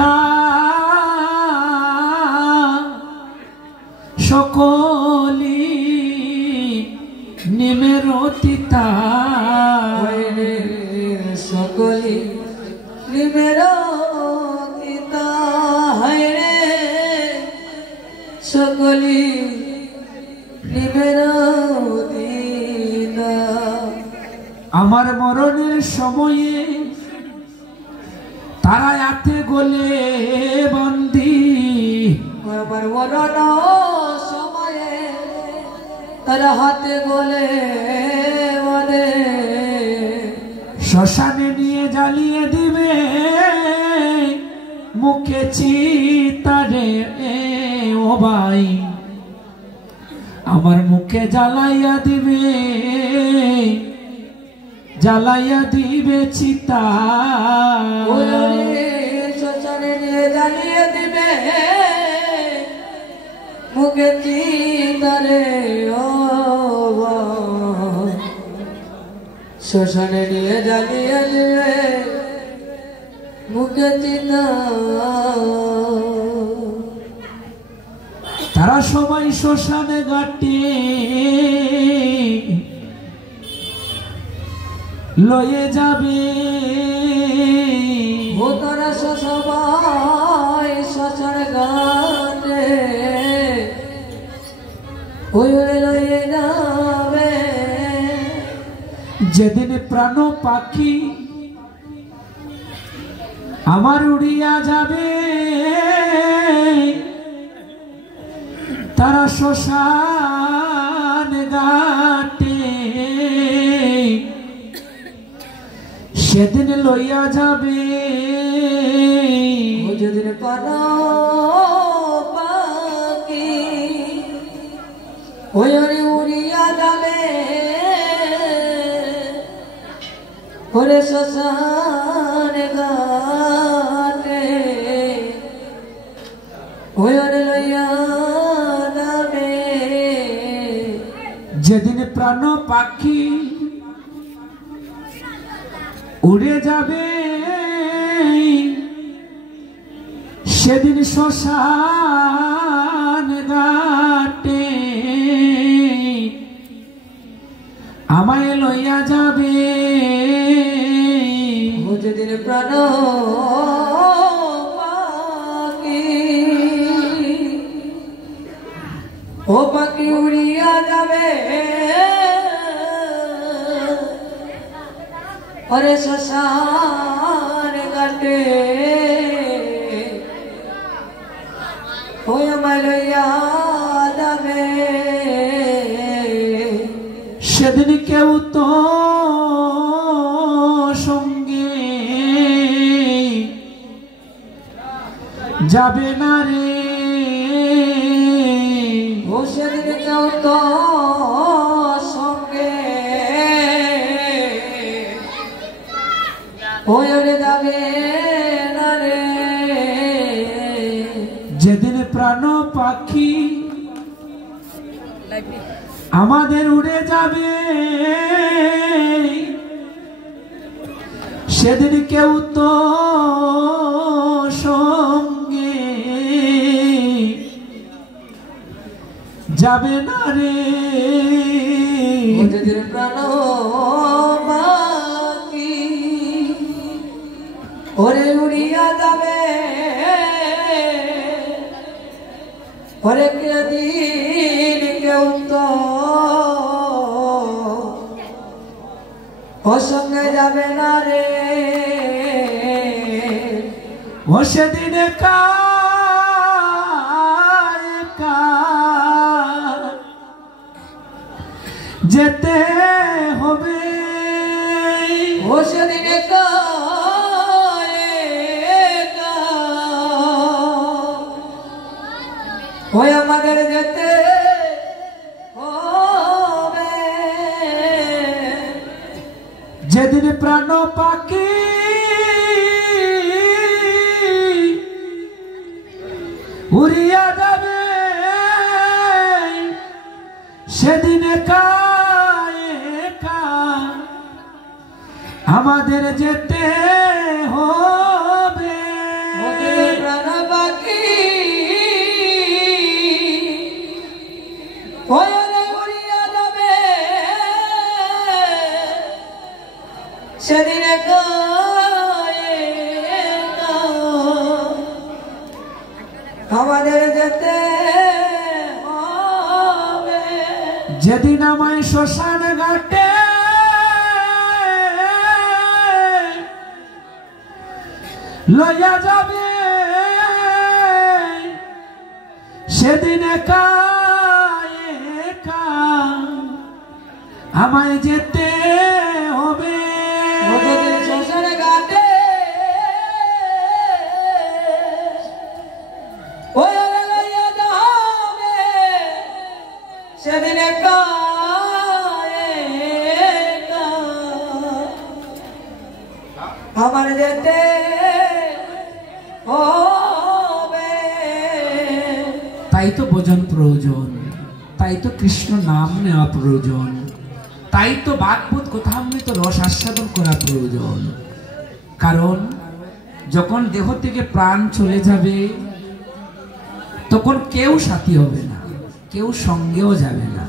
তিতা সকলি নিমের তিতা সকলি নিমের তিতা হয় রে সকলি নিমের তিতা। আমার মরণের সময়ে তারা হাতে গলে বন্দি আমার মরণ সময়ে তারা হাতে গলে বলে শ্মশানে নিয়ে জ্বালিয়ে দিবে মুখে চিতারে ও ভাই আমার মুখে জ্বালাইয়া দিবে চিতা শ্মশানে নিয়ে জ্বালিয়ে দিবে মুখে চিতারে ও শ্মশানে নিয়ে জ্বালিয়ে দিবে মুখে চিতা। তারা সবাই শ্মশানে ঘাটে লয়ে যাবে ও তারা সবাই শ্মশানে ঘাটে ওই লয়ে যাবে যেদিন প্রাণ পাখি আমার উড়িয়া যাবে তারা শ্মশান ঘাটে সেদিন লইয়া যাবে যেদিন প্রাণ পাখি ওই উড়িয়া যাবে ওরে শ্মশান ঘাটে ওই লইয়া যাবে যেদিন প্রাণ পাখি উড়ে যাবে সেদিন শ্মশান ঘাটে আমায় লইয়া যাবে যেদিন প্রাণ পাখি ও পাখি উড়িয়া যাবে ওরে শ্মশান ঘাটে ওই আমায় লইয়া যাবে সেদিন কেউ তো সঙ্গে যাবে না রে ও সেদিন কেউ তো সঙ্গে ওরে যাবে না রে যেদিন প্রাণ পাখি আমাদের উড়ে যাবে সেদিন কেউ তো সঙ্গে যাবে না রে যেদিন প্রাণ পাখি ওরে উড়িয়া যাবে ওরে দিন কেউ তো ও সঙ্গে যাবে না রে ও সেদিন যেতে হবে ও সেদিন ওই আমাদের যেতে হবে যেদিন প্রাণ পাখি উড়িয়া যাবে সেদিন একা আমাদের যেতে হবে যেদিন আমায় শ্মশান ঘাটে লইয়া যাবে সেদিন একা একা আমায় যেতে হবে। শ্মশান ঘাটে লইয়া যাবে সেদিন একা একা আমার যেতে হবে। তাই তো ভজন প্রয়োজন, তাই তো কৃষ্ণ নাম নেওয়া প্রয়োজন, তাই তো ভাগবত কথামৃত রস আস্বাদন করা প্রয়োজন। কারণ যখন দেহ থেকে প্রাণ চলে যাবে তখন কেউ সাথী হবে না, কেউ সঙ্গেও যাবে না,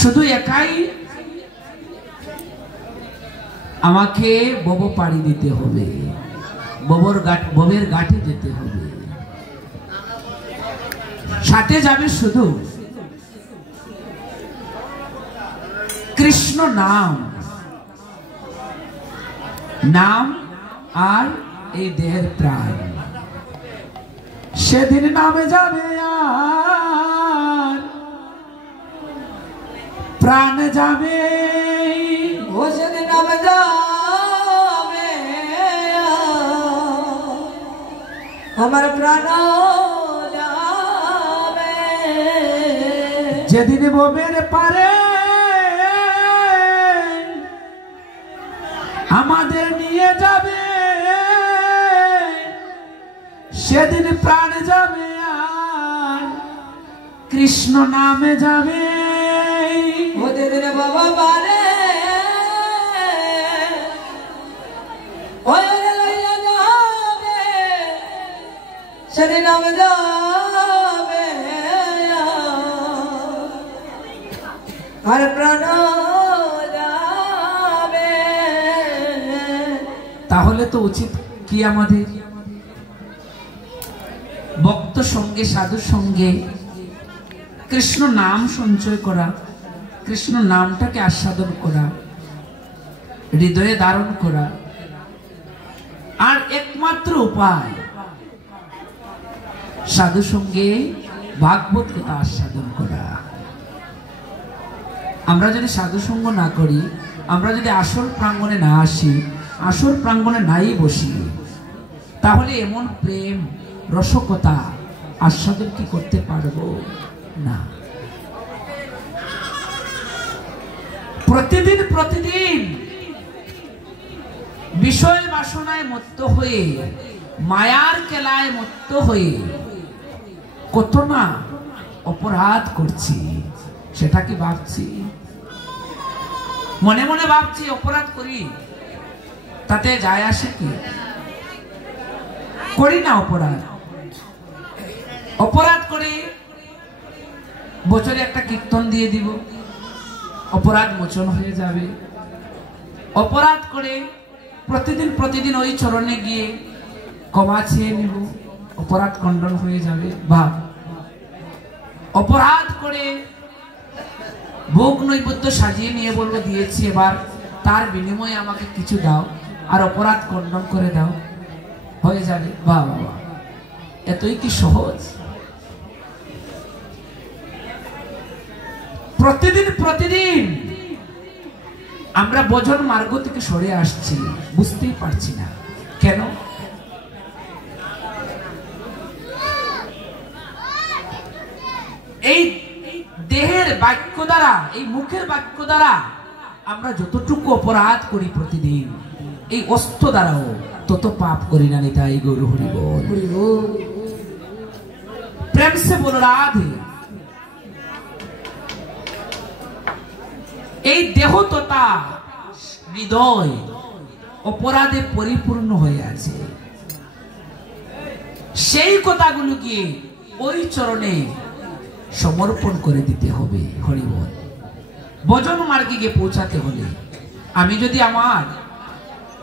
শুধু একাই আমাকে বব পাড়ি দিতে হবে, ববের ঘাটে যেতে হবে। সাথে যাবে শুধু কৃষ্ণ নাম, নাম আর এই দেহের প্রাণ। সেদিন নামে যাবে আর প্রাণ যাবে, ও সেদিন নামে যাবে আমার প্রাণ যাবে। যেদিন ববের পারে আমাদের নিয়ে যাবে সেদিন প্রাণ যাবে আর কৃষ্ণ নামে যাবে। ও যেদিন বাবা পারে লইয়া যাবে সেদিন নামে যাবে আর প্রাণ যাবে। তাহলে তো উচিত কি আমাদের ভক্ত সঙ্গে সাধু সঙ্গে কৃষ্ণ নাম সঞ্চয় করা, কৃষ্ণ নামটাকে আস্বাদন করা, হৃদয়ে ধারণ করা। আর একমাত্র উপায় সাধু সঙ্গে ভাগবত কথা আস্বাদন করা। আমরা যদি সাধু সঙ্গ না করি, আমরা যদি আসল প্রাঙ্গণে না আসি, আসল প্রাঙ্গণে নাই বসি, তাহলে এমন প্রেম রসকতা আস্বাদন কি করতে পারবো না। প্রতিদিন প্রতিদিন বিষয় বাসনায় মত্ত হয়ে, মায়ার কেলায় মত্ত হয়ে কত না অপরাধ করছি, সেটা কি ভাবছি? মনে মনে ভাবছি অপরাধ করি, তাতে যায় আসে কি? করি না অপরাধ। অপরাধ করে বছরে একটা কীর্তন দিয়ে দিব, অপরাধ মোচন হয়ে যাবে। অপরাধ করে প্রতিদিন প্রতিদিন ওই চরণে গিয়ে ক্ষমা চেয়ে নিব, অপরাধ খণ্ডন হয়ে যাবে। বা অপরাধ করে ভোগ নৈবেদ্য সাজিয়ে নিয়ে বলবো দিয়েছি, এবার তার বিনিময়ে আমাকে কিছু দাও, আর অপরাধ খণ্ডন করে দাও, হয়ে যাবে। বা বাবা, এতই কি সহজ? প্রতিদিন প্রতিদিন আমরা ভজন মার্গ থেকে সরে আসছি, বুঝতেই পারছি না কেন। এই দেহের বাক্য দ্বারা, এই মুখের বাক্য দ্বারা আমরা যতটুকু অপরাধ করি প্রতিদিন, এই অস্ত্র দ্বারাও তত পাপ করি না। নিতাই গৌর হরি বল। প্রেম সে বল রাধে। এই দেহ তথা হৃদয় অপরাধে পরিপূর্ণ হয়ে আছে। সেই কথাগুলোকে ওই চরণে সমর্পণ করে দিতে হবে। হরি বল। ভজন মার্গে গিয়ে পৌঁছাতে হলে আমি যদি আমার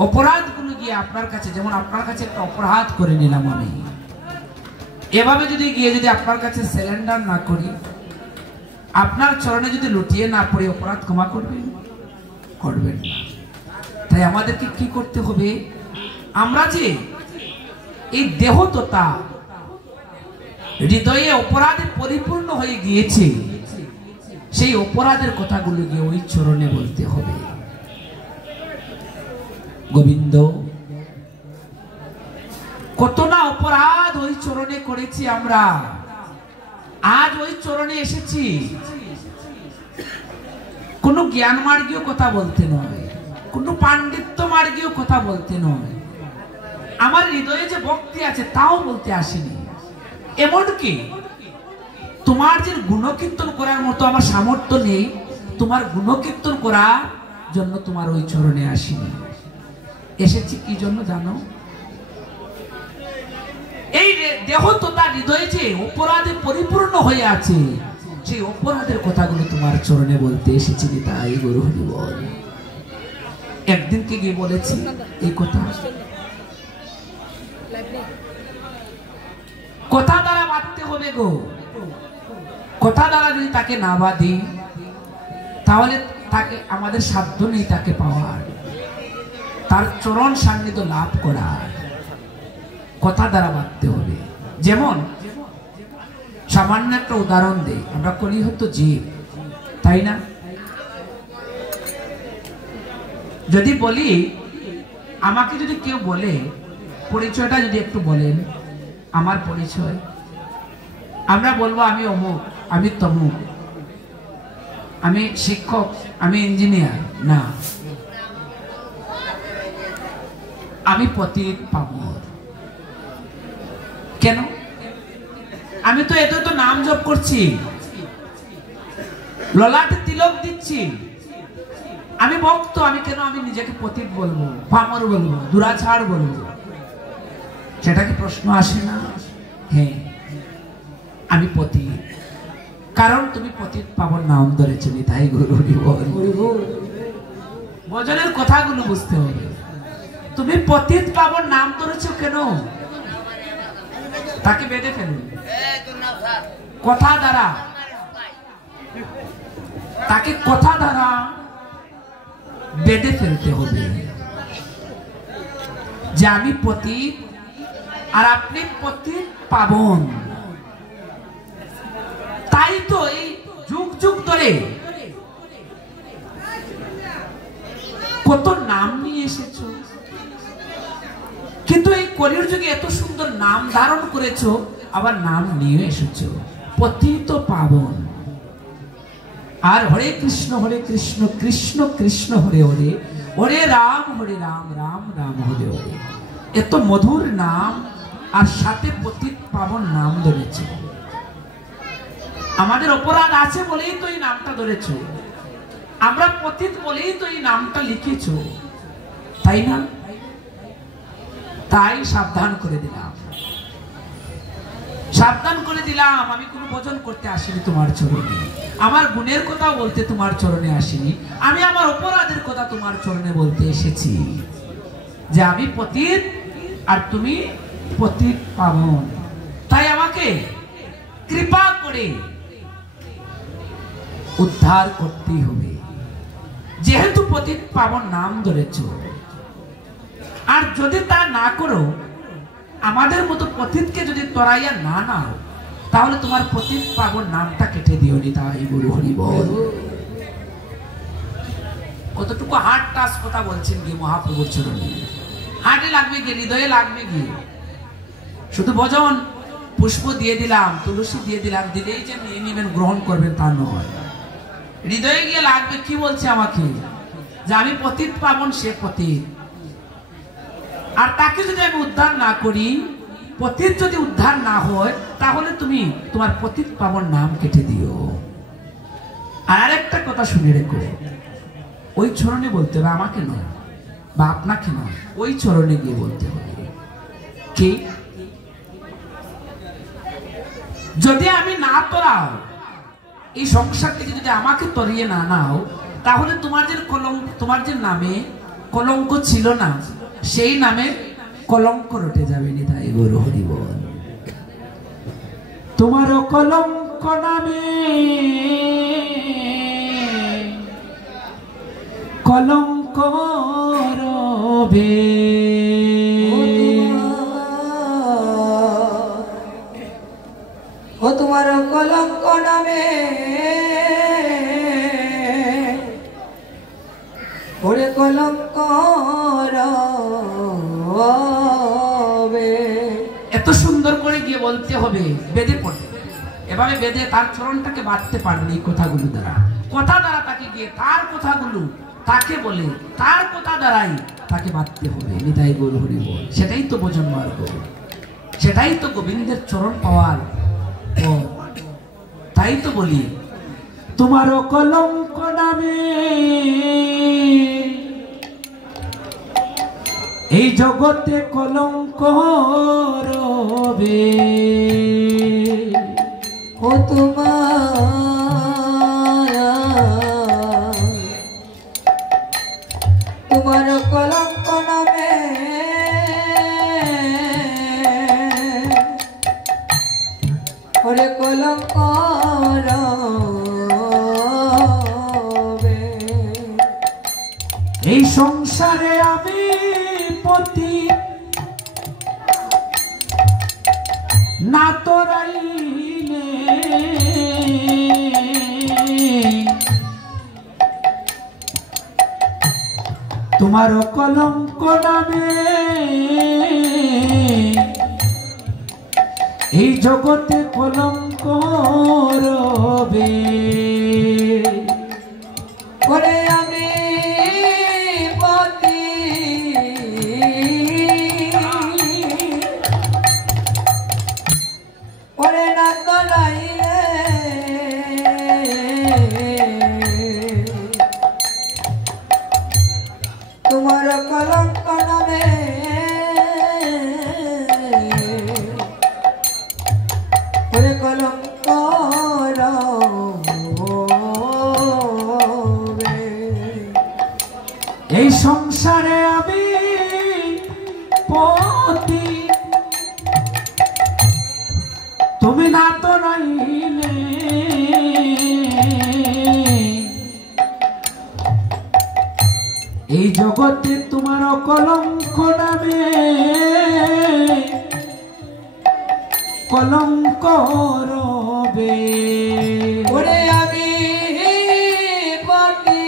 অপরাধগুলো গিয়ে আপনার কাছে, যেমন আপনার কাছে একটা অপরাধ করে নিলাম আমি, এভাবে যদি গিয়ে যদি আপনার কাছে সারেন্ডার না করি, আপনার চরণে যদি লুটিয়ে না পড়ে অপরাধ ক্ষমা করবেন? করবেন না। তাই আমাদেরকে কি করতে হবে? আমরা যে এই দেহততা হৃদয়ে অপরাধে পরিপূর্ণ হয়ে গিয়েছে, সেই অপরাধের কথাগুলো গিয়ে ওই চরণে বলতে হবে। গোবিন্দ, কত না অপরাধ ওই চরণে করেছি আমরা, আজ ওই চরণে এসেছি কোন জ্ঞান মার্গীয় কথা বলতে নয়, কোন পাণ্ডিত্য মার্গীয় কথা বলতে নয়, আমার হৃদয়ে যে ভক্তি আছে তাও বলতে আসেনি। এমনকি তোমার যে গুণকীর্তন করার মতো আমার সামর্থ্য নেই, তোমার গুণকীর্তন করার জন্য তোমার ওই চরণে আসিনি। এসেছি কি জন্য জানো? এই দেহ তথা হৃদয়ে যে অপরাধে পরিপূর্ণ হয়ে আছে, সেই অপরাধের কথাগুলো তোমার চরণে বলতে এসেছি। তাই গুরু হরি বল। একদিনকে গিয়ে বলেছি এই কথা, কথা দ্বারা বাঁধতে হবে গো। কথা দ্বারা যদি তাকে না বাঁধি, তাহলে তাকে আমাদের সাধ্য নেই তাকে পাওয়ার, তার চরণ সান্নিধ্য লাভ করার। কথা দ্বারা বাঁধতে হবে। যেমন সামান্য একটা উদাহরণ দেই, আমরা করি হতো জীব, তাই না? যদি বলি, আমাকে যদি কেউ বলে পরিচয়টা যদি একটু বলেন, আমার পরিচয়, আমরা বলবো আমি অমুক, আমি তমুক, আমি শিক্ষক, আমি ইঞ্জিনিয়ার না, আমি পতিত পামর। কেন? আমি তো এত তো নাম জপ করছি, ললাটে তিলক দিচ্ছি, আমি ভক্ত, আমি কেন আমি নিজেকে পতিত বলবো, পামর বলবো, দুরাচার বলবো? সেটা কি প্রশ্ন আসে না? হ্যাঁ, আমি পতিত, কারণ তুমি পতিত পাবন নাম ধরেছ। তাই গুরু হরি বল। ভজনের কথাগুলো বুঝতে হবে। তুমি পতিত পাবন নাম ধরেছ কেন? তাকে বেঁধে ফেলুন কথা দ্বারা, তাকে কথা দ্বারা বেঁধে ফেলতে হবে যে আমি পতিত আর আপনি পতিত পাবন। তাই তো এই যুগ যুগ ধরে কত নাম নিয়ে এসেছো, কিন্তু এই কলির যুগে এত সুন্দর নাম ধারণ করেছো, আবার নাম নিয়ে এসেছো পতিত পাবন। আর হরে কৃষ্ণ কৃষ্ণ কৃষ্ণ হরে হরে, হরে রাম রাম রাম হরে হরে, এত মধুর নাম, আর সাথে পতিত পাবন নাম ধরেছে। আমাদের অপরাধ আছে বলেই তো এই নামটা ধরেছো, আমরা পতিত বলেই তো এই নামটা লিখেছো, তাই না? তাই সাবধান করে দিলাম, সাবধান করে দিলাম। আমি কোনো ভজন করতে আসিনি তোমার চরণে, আমার গুণের কথা বলতে তোমার চরণে আসিনি, আমি আমার অপরাধের কথা তোমার চরণে বলতে এসেছি, যে আমি পতিত আর তুমি পতিত পাবন। তাই আমাকে কৃপা করে উদ্ধার করতেই হবে, যেহেতু পতিত পাবন নাম ধরেছ। আর যদি তা না করো, আমাদের মতো পতিতকে যদি তরাইয়া না নাও, তাহলে তোমার পতিত পাবন নামটা কেটে দিও নি। তাই গুরু হরি বল। কতটুকু হার্ট টাচ কথা বলছেন গিয়ে মহাপ্রভুর চরণে, হার্টে লাগবে গিয়ে, হৃদয়ে লাগবে গিয়ে। শুধু ভজন পুষ্প দিয়ে দিলাম, তুলসী দিয়ে দিলাম, দিলেই যে নিয়ে নেবেন গ্রহণ করবেন তা নয়, হৃদয়ে গিয়ে লাগবে। কি বলছে আমাকে? যে আমি পতিত পাবন, সে পতিত, আর তাকে যদি আমি উদ্ধার না করি, পতিত যদি উদ্ধার না হয়, তাহলে তুমি তোমার পতিত পাবন নাম কেটে দিও। আর আরেকটা কথা শুনে রেখো, ওই চরণে বলতে হবে, আমাকে নয় বা আপনাকে নয়, ওই চরণে গিয়ে বলতে হবে। কি? যদি আমি না তরাও, এই সংসার থেকে যদি আমাকে তরিয়ে না নাও, তাহলে তোমার যে নামে কলঙ্ক ছিল না, সেই নামে কলঙ্ক রটে যাবে। নিতাই গৌর হরি বল। তোমার কলঙ্ক নামে কলঙ্ক রবে। ও তোমার কলঙ্ক নামে ওরে কলঙ্ক রবে। এত সুন্দর করে গিয়ে বলতে হবে বেদে পড়ে, এভাবে বেদে তার চরণটাকে বাঁধতে পারবে এই কথাগুলো দ্বারা। কথা দ্বারা তাকে গিয়ে তার কথাগুলো তাকে বলে, তার কথা দ্বারাই তাকে বাঁধতে হবে। নিতাই গৌর হরি বল। সেটাই তো ভজন মার্গ, সেটাই তো গোবিন্দের চরণ পাওয়ার পথ। তাই তো বলি তোমারও কলঙ্ক নামে এই জগতে কলঙ্ক রবে। ও তোমার কলঙ্ক নামে ওরে কলঙ্ক রবে। এই সংসারে আমি পতি না তোরাইলে তোমার কলঙ্ক নামে এই জগতে কলঙ্ক রবে। ওরে আমি পতি ওরে না তোরাইলে তোমার কলঙ্ক নামে ওরে কলঙ্ক রবে। এই সংসারে আমি পতি তুমি না তো নাইলে এই জগতে তোমার কলঙ্ক নামে কলঙ্ক রবে। ওরে আমি পতি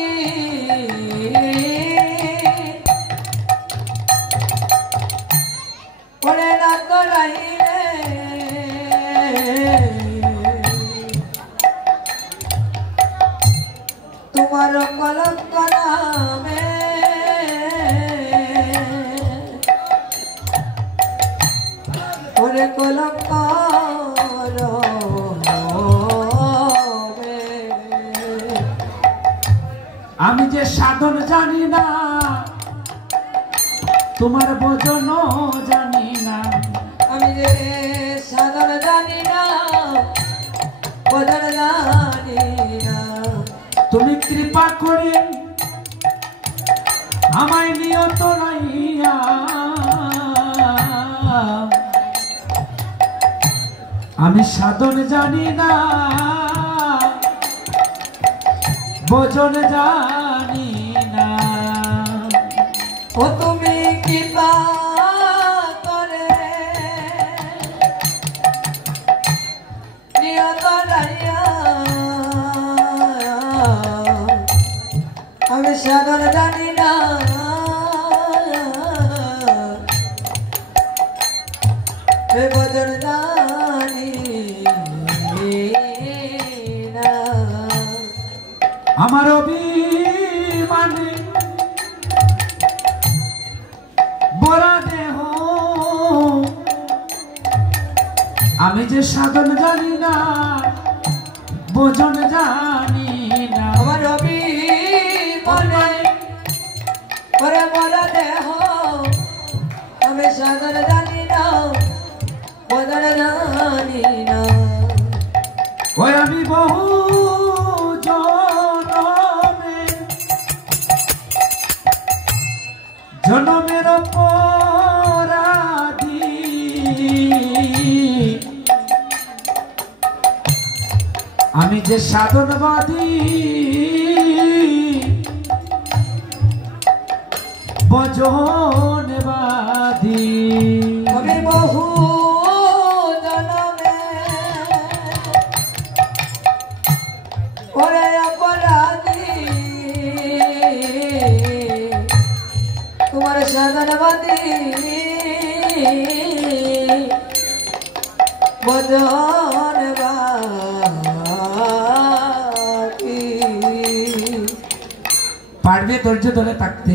ওরে না তোরাইলে তোমার কলঙ্ক নামে ওরে কলঙ্ক রবে। আমি যে সাধন জানি না তোমার ভজন জানি না, আমি যে সাধন জানি না ভজন জানি না। তুমি কৃপা করে আমায় নিয়ত নাইয়া আমি সাধন জানি না ভজন জানি না। ও তুমি কৃপা করে নিয়ত নাইয়া আমি সাধন জানি না ভজন জানি না। আমার অভিমানে বরা দেহ আমি যে সাধন জানি না ভজন জানি না। আমার অভিমানে পরে বরা দেহ আমি সাধন জানি না ভজন জানি না। ওই আমি বহু জনমের অপরাধী আমি যে সাধনবাদী ভজনবাদী আমি বহু জনমে ওরে অপরাধী তোমার সাধনবাদী পারবে ধৈর্য ধরে থাকতে?